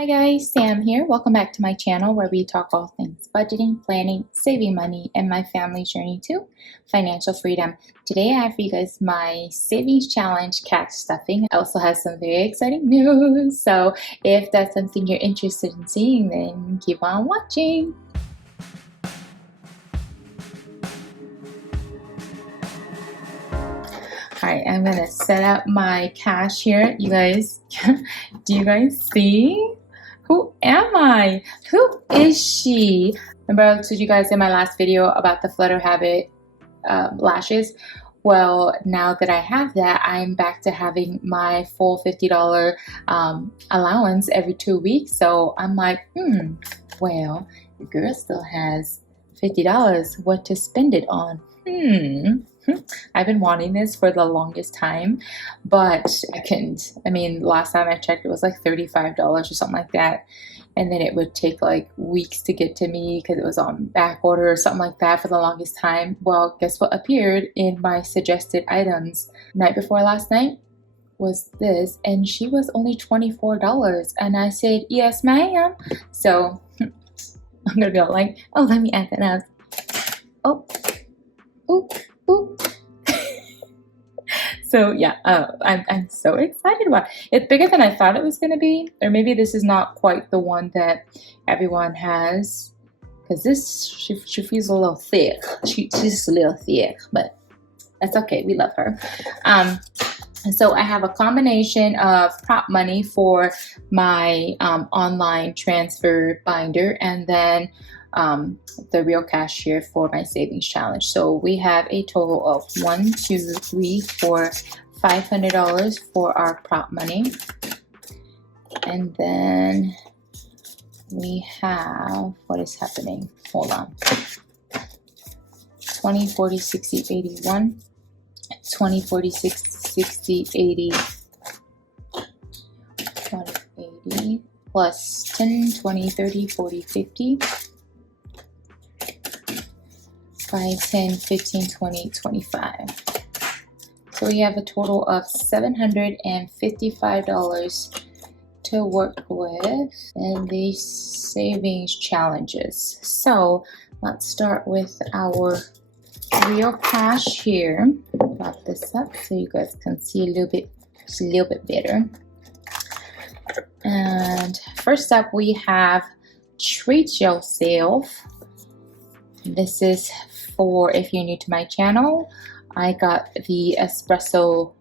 Hi guys, Sam here. Welcome back to my channel where we talk all things budgeting, planning, saving money, and my family's journey to financial freedom. Today I have for you guys my savings challenge cat stuffing. I also have some very exciting news. So if that's something you're interested in seeing, then keep on watching. Alright, I'm gonna set up my cash here. You guys, do you guys see? Who am I? Who is she? Remember I told you guys in my last video about the Flutter Habit lashes? Well, now that I have that, I'm back to having my full $50 allowance every 2 weeks. So I'm like, well, the girl still has $50. What to spend it on? I've been wanting this for the longest time, but I couldn't. I mean, last time I checked, it was like $35 or something like that. And then it would take like weeks to get to me because it was on back order or something like that for the longest time. Well, guess what appeared in my suggested items night before last night was this, and she was only $24. And I said, yes, ma'am. So I'm going to be all like, oh, let me add that up. Oh, ooh. So yeah, I'm so excited about it. It's bigger than I thought it was going to be, or maybe this is not quite the one that everyone has, because this she feels a little thick. She's a little thick, but that's okay. We love her. So I have a combination of prop money for my online transfer binder, and then the real cash here for my savings challenge. So we have a total of $500 for our prop money, and then we have, what is happening? Hold on. 20, 40, 60, 81, 20, 40, 60, 80, 20, 80 plus 10, 20, 30, 40, 50. 5, 10, 15, 20, 25. So we have a total of $755 to work with in these savings challenges. So let's start with our real cash here. Wrap this up so you guys can see a little bit better. And first up we have treat yourself. This is for, if you're new to my channel, I got the Nespresso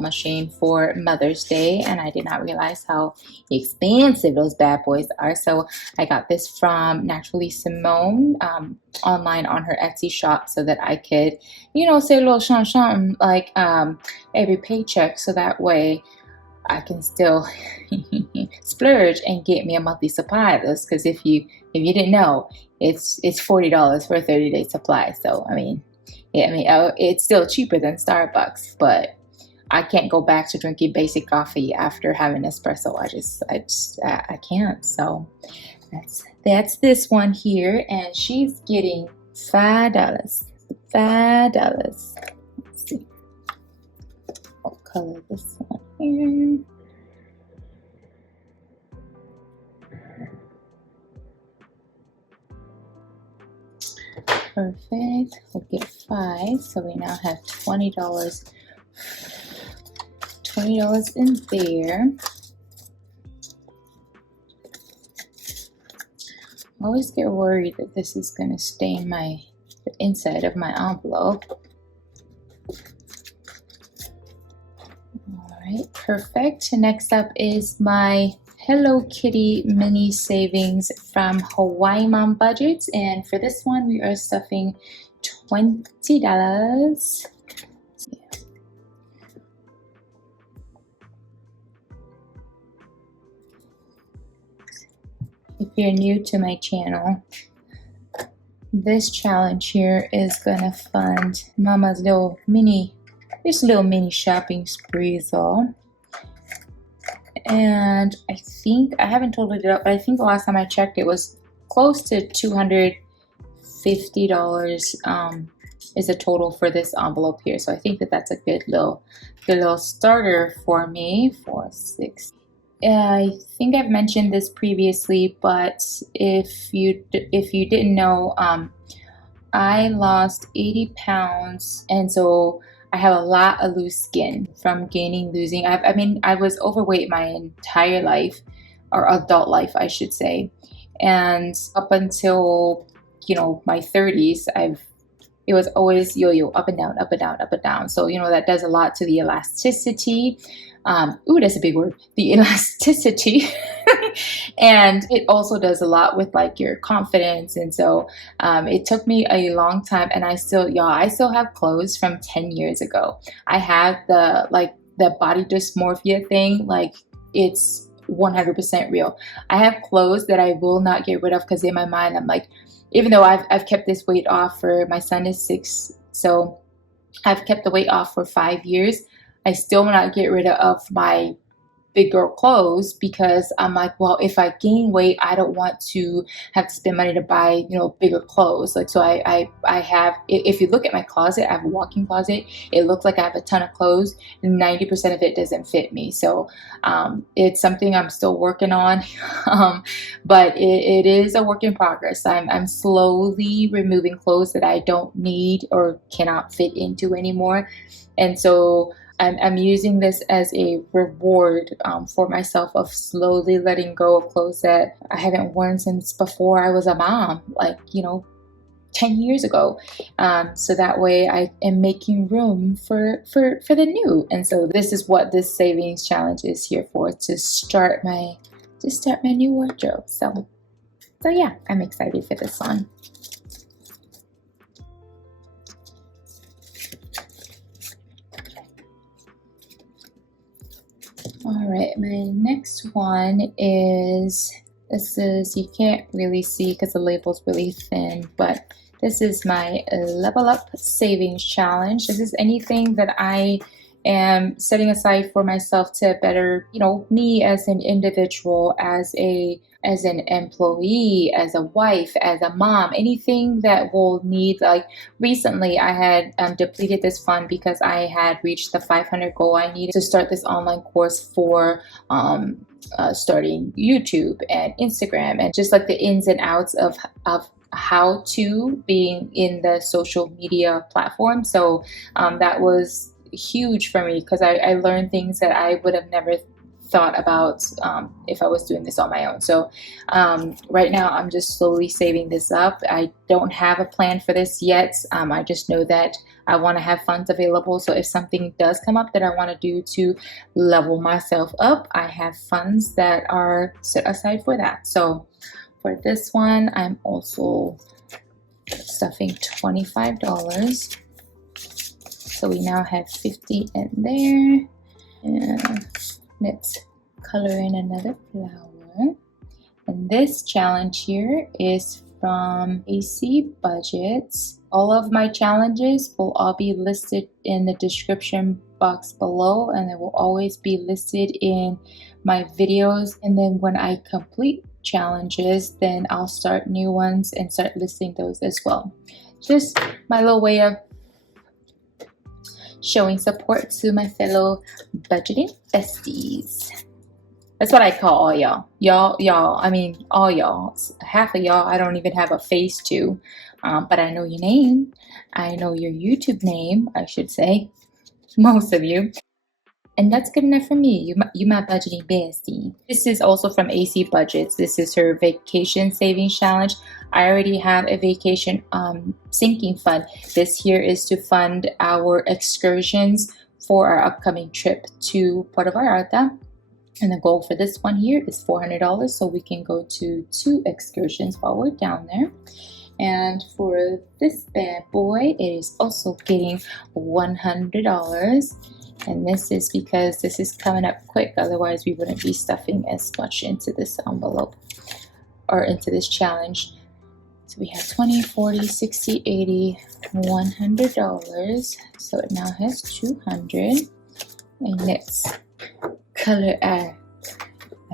machine for Mother's Day, and I did not realize how expensive those bad boys are. So I got this from NaturallySimone online on her Etsy shop, so that I could, say a little something like every paycheck, so that way I can still splurge and get me a monthly supply of this. Because if you didn't know, it's $40 for a 30-day supply. So it's still cheaper than Starbucks, but I can't go back to drinking basic coffee after having espresso. I can't. So that's this one here, and she's getting $5. Let's see what color this one here. Perfect. We'll get 5, so we now have $20 in there. I always get worried that this is going to stain the inside of my envelope. Alright, perfect. Next up is my Hello Kitty mini savings from Hawaii Mom Budgets, and for this one we are stuffing $20. If you're new to my channel, this challenge here is gonna fund Mama's little mini shopping spree is all. And I think, I haven't totaled it up, but I think the last time I checked it was close to $250 is a total for this envelope here. So I think that that's a good little starter for me. 4, 6, I think I've mentioned this previously, but if you didn't know, I lost 80 pounds, and so I have a lot of loose skin from gaining, losing. I mean, I was overweight my entire life, or adult life, I should say, and up until my 30s, it was always yo-yo, up and down, up and down, up and down. So that does a lot to the elasticity. Ooh, that's a big word. The elasticity. And it also does a lot with like your confidence. And so it took me a long time, and I still have clothes from 10 years ago. I have the body dysmorphia thing. Like, it's 100% real. I have clothes that I will not get rid of, because in my mind I'm like, even though I've kept this weight off for, my son is 6, so I've kept the weight off for 5 years, I still will not get rid of my big girl clothes, because I'm like, well, if I gain weight, I don't want to have to spend money to buy, bigger clothes. Like, so I have, if you look at my closet, I have a walk-in closet. It looks like I have a ton of clothes, and 90% of it doesn't fit me. So it's something I'm still working on, but it is a work in progress. I'm slowly removing clothes that I don't need or cannot fit into anymore. And so I'm using this as a reward for myself, of slowly letting go of clothes that I haven't worn since before I was a mom, like 10 years ago. So that way I am making room for the new. And so this is what this savings challenge is here for, to start my new wardrobe. So yeah, I'm excited for this one. All right, my next one is, you can't really see because the label's really thin, but this is my Level Up Savings Challenge. This is anything that I am setting aside for myself to better, me as an individual, as an employee, as a wife, as a mom, anything that will need, like recently I had depleted this fund because I had reached the 500 goal I needed to start this online course for starting YouTube and Instagram, and just like the ins and outs of how to being in the social media platform. So that was huge for me, because I learned things that I would have never thought about if I was doing this on my own. So right now I'm just slowly saving this up. I don't have a plan for this yet. I just know that I want to have funds available. So if something does come up that I want to do to level myself up, I have funds that are set aside for that. So for this one, I'm also stuffing $25. So we now have 50 in there. And let's color in another flower. And this challenge here is from AC Budgets. All of my challenges will all be listed in the description box below, and they will always be listed in my videos. And then when I complete challenges, then I'll start new ones and start listing those as well. Just my little way of showing support to my fellow budgeting besties. That's what I call all y'all. Y'all, I mean all y'all. Half of y'all I don't even have a face to, but I know your name. I know your YouTube name, I should say. Most of you. And that's good enough for me. You my budgeting bestie. This is also from AC Budgets. This is her vacation savings challenge. I already have a vacation sinking fund. This here is to fund our excursions for our upcoming trip to Puerto Vallarta. And the goal for this one here is $400, so we can go to 2 excursions while we're down there. And for this bad boy, it is also getting $100. And this is because this is coming up quick, otherwise we wouldn't be stuffing as much into this envelope or into this challenge. So we have 20, 40, 60, 80, $100. So it now has 200. And let's color our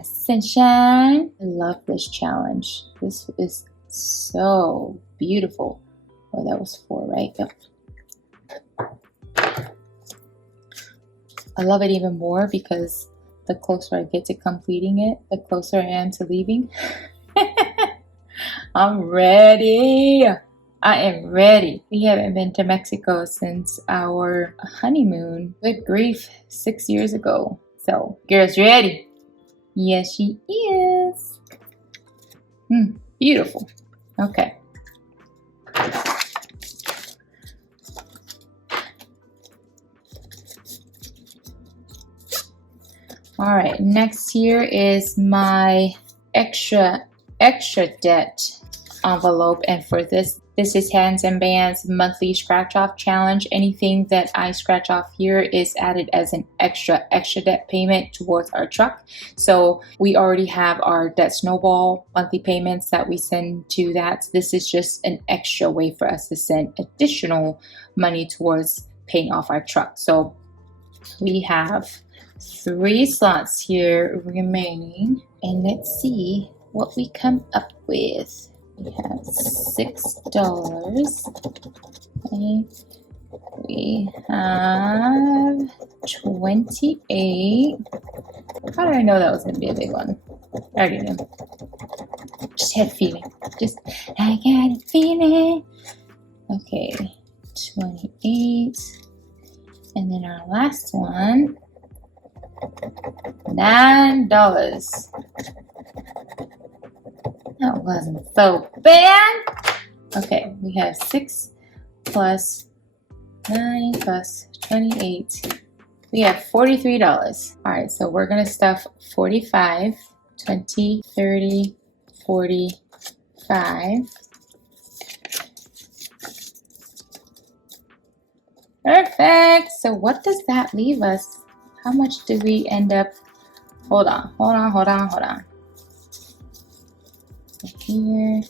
sunshine. I love this challenge. This is so beautiful. Oh, that was 4, right? Yep. I love it even more because the closer I get to completing it, the closer I am to leaving. I'm ready. I am ready. We haven't been to Mexico since our honeymoon. Good grief, 6 years ago. So, girl's ready. Yes, she is. Beautiful. Okay. All right, next here is my extra debt envelope, and for this is Hands and Bands monthly scratch off challenge. Anything that I scratch off here is added as an extra debt payment towards our truck. So we already have our debt snowball monthly payments that we send to that. This is just an extra way for us to send additional money towards paying off our truck. So we have 3 slots here remaining, and let's see what we come up with. We have $6. Okay. We have 28. How did I know that was going to be a big one? I already knew. Just had a feeling. I got a feeling. Okay, 28. And then our last one, $9. That wasn't so bad. Okay, we have 6 plus 9 plus 28. We have $43. All right, so we're gonna stuff 45, 20, 30, 45. Perfect. So what does that leave us? How much do we end up? Hold on. Here.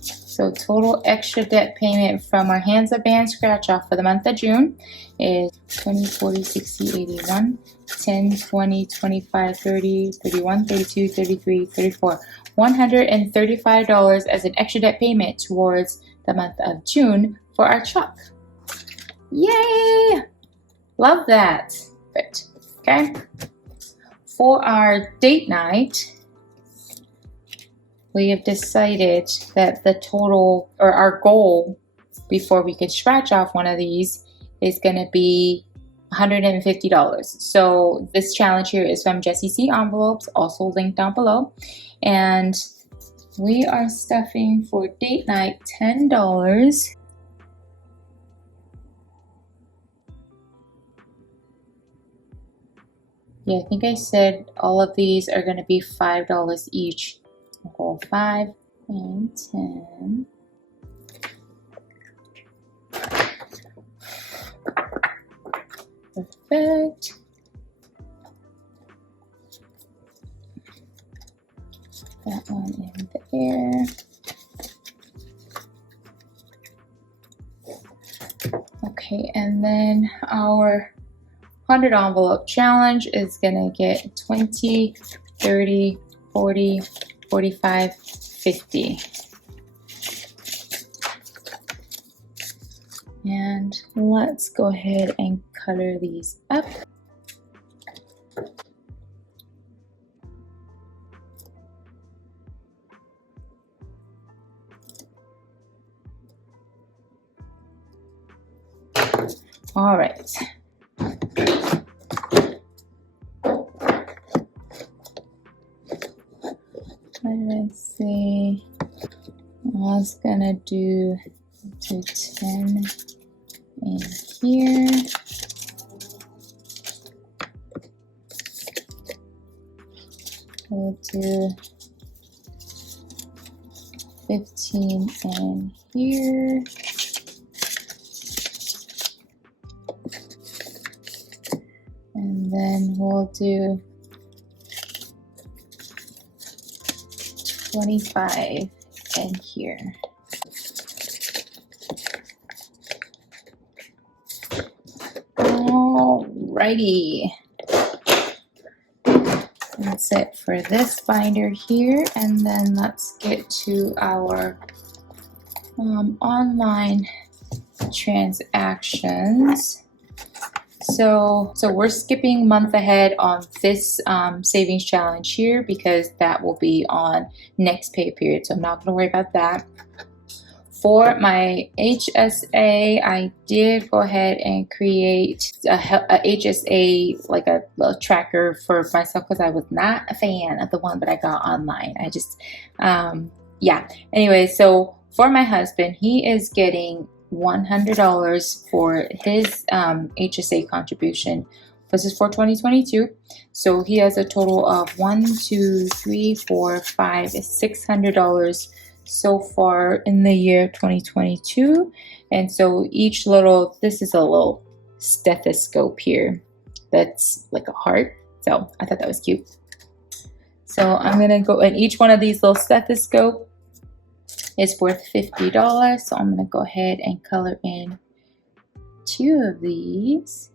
So total extra debt payment from our Hands of Band scratch off for the month of June is 20, 40, 60, 81, 10, 20, 25, 30, 31, 32, 33, 34. $135 as an extra debt payment towards the month of June for our truck. Yay! Love that. Perfect. Okay. For our date night, we have decided that the total, or our goal, before we could scratch off one of these, is going to be $150. So this challenge here is from Jessie C Envelopes, also linked down below. And we are stuffing for date night $10. Yeah, I think I said all of these are going to be $5 each. I'll go 5 and 10. Perfect. That one in there. Okay, and then our 100 envelope challenge is gonna get 20, 30, 40, 45, 50. And let's go ahead and color these up. All right. What did I say? I was gonna do 10 in here. We'll do 15 in here. And then we'll do 25 in here. Alrighty. That's it for this binder here. And then let's get to our online transactions. So we're skipping month ahead on this savings challenge here because that will be on next pay period. So I'm not going to worry about that. For my HSA, I did go ahead and create a HSA, like a little tracker for myself because I was not a fan of the one that I got online. I just, yeah. Anyway, so for my husband, he is getting $100 for his HSA contribution. This is for 2022. So he has a total of $600 so far in the year 2022. And so each little, this is a little stethoscope here that's like a heart. So I thought that was cute. So I'm gonna go, and each one of these little stethoscope is worth $50. So I'm gonna go ahead and color in 2 of these.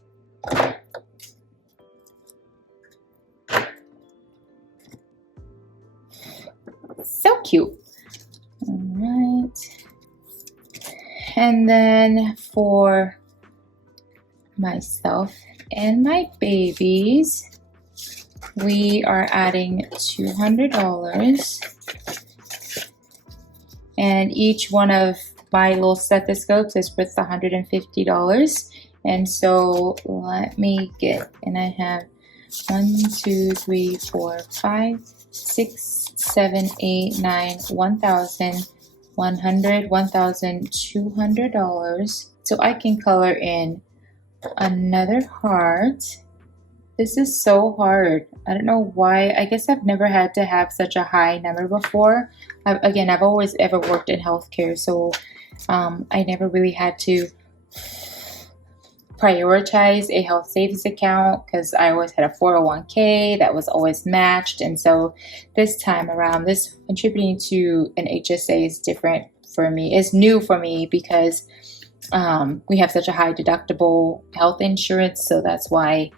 So cute. All right. And then for myself and my babies, we are adding $200. And each one of my little stethoscopes is worth $150. And so let me get, and I have 1, 2, 3, 4, 5, 6, 7, 8, 9, 1,100, $1,200. So I can color in another heart. This is so hard. I don't know why. I guess I've never had to have such a high number before. I've always ever worked in healthcare, so I never really had to prioritize a health savings account because I always had a 401k that was always matched. And so this time around, this contributing to an HSA is different for me. It's new for me because we have such a high deductible health insurance. So that's why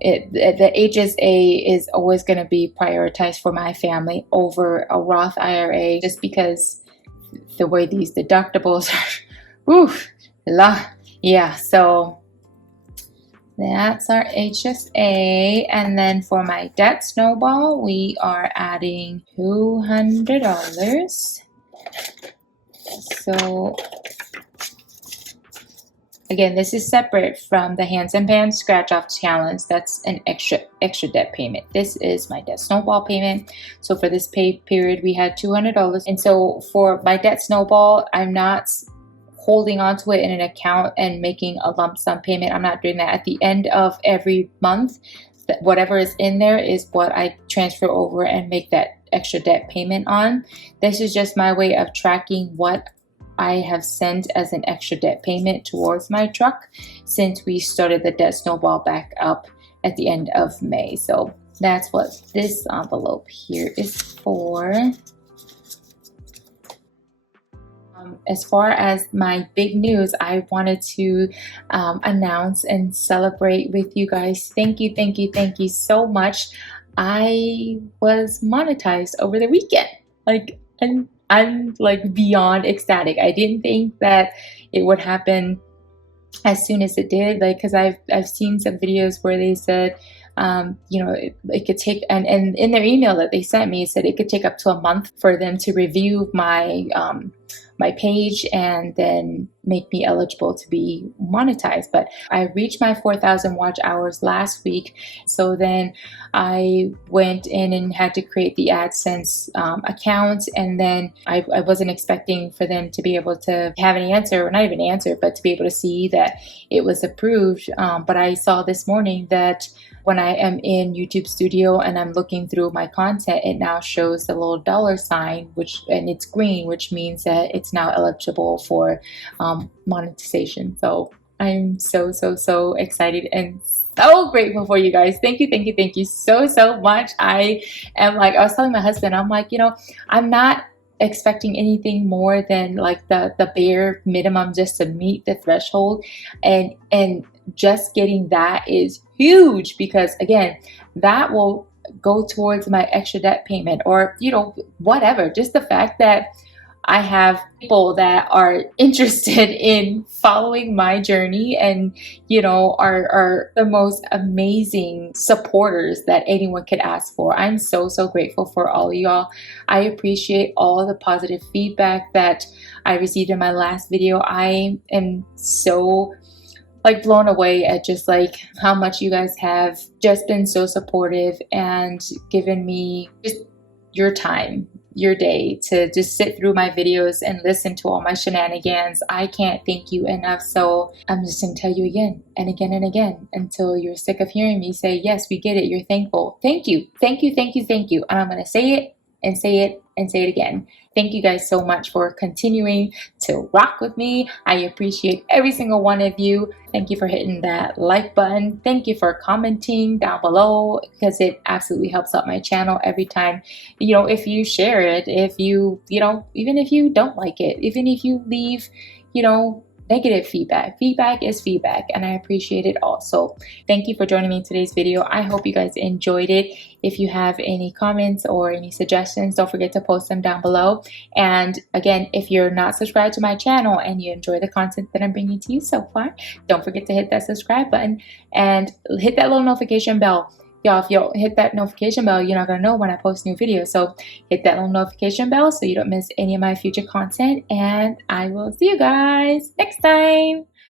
the HSA is always going to be prioritized for my family over a Roth IRA, just because the way these deductibles are, yeah, so that's our HSA. And then for my debt snowball, we are adding $200. So again, this is separate from the hands and pans scratch off challenge. That's an extra debt payment. This is my debt snowball payment. So for this pay period, we had $200. And so for my debt snowball, I'm not holding on to it in an account and making a lump sum payment. I'm not doing that. At the end of every month, whatever is in there is what I transfer over and make that extra debt payment on. This is just my way of tracking what I have sent as an extra debt payment towards my truck since we started the debt snowball back up at the end of May. So that's what this envelope here is for. As far as my big news, I wanted to announce and celebrate with you guys. Thank you so much. I was monetized over the weekend. I'm like beyond ecstatic. I didn't think that it would happen as soon as it did. Because I've seen some videos where they said, it could take, and in their email that they sent me, it said it could take up to a month for them to review my page and then make me eligible to be monetized. But I reached my 4,000 watch hours last week. So then I went in and had to create the AdSense account. And then I wasn't expecting for them to be able to have an answer, or not even an answer, but to be able to see that it was approved. But I saw this morning that when I am in YouTube Studio and I'm looking through my content, it now shows the little $sign, and it's green, which means that it's now eligible for monetization. So I'm so excited and so grateful for you guys. Thank you so much. I was telling my husband, I'm like, I'm not expecting anything more than like the bare minimum just to meet the threshold, and just getting that is huge, because again, that will go towards my extra debt payment, or whatever. Just the fact that I have people that are interested in following my journey and, you know, are the most amazing supporters that anyone could ask for. I'm so, so grateful for all of y'all. I appreciate all the positive feedback that I received in my last video. I am so like blown away at just like how much you guys have just been so supportive and given me just your time, your day to just sit through my videos and listen to all my shenanigans. I can't thank you enough. So I'm just gonna tell you again and again and again until you're sick of hearing me say, yes, we get it, you're thankful. Thank you, thank you, thank you, thank you. And I'm gonna say it and say it and say it again. Thank you guys so much for continuing to rock with me. I appreciate every single one of you. Thank you for hitting that like button. Thank you for commenting down below because it absolutely helps out my channel every time. You know, if you share it, if you know, even if you don't like it, even if you leave, you know, negative feedback. Feedback is feedback, and I appreciate it all. So thank you for joining me in today's video. I hope you guys enjoyed it. If you have any comments or any suggestions, don't forget to post them down below. And again, if you're not subscribed to my channel and you enjoy the content that I'm bringing to you so far, don't forget to hit that subscribe button and hit that little notification bell. Y'all, if you don't hit that notification bell, you're not going to know when I post new videos. So hit that little notification bell so you don't miss any of my future content. And I will see you guys next time.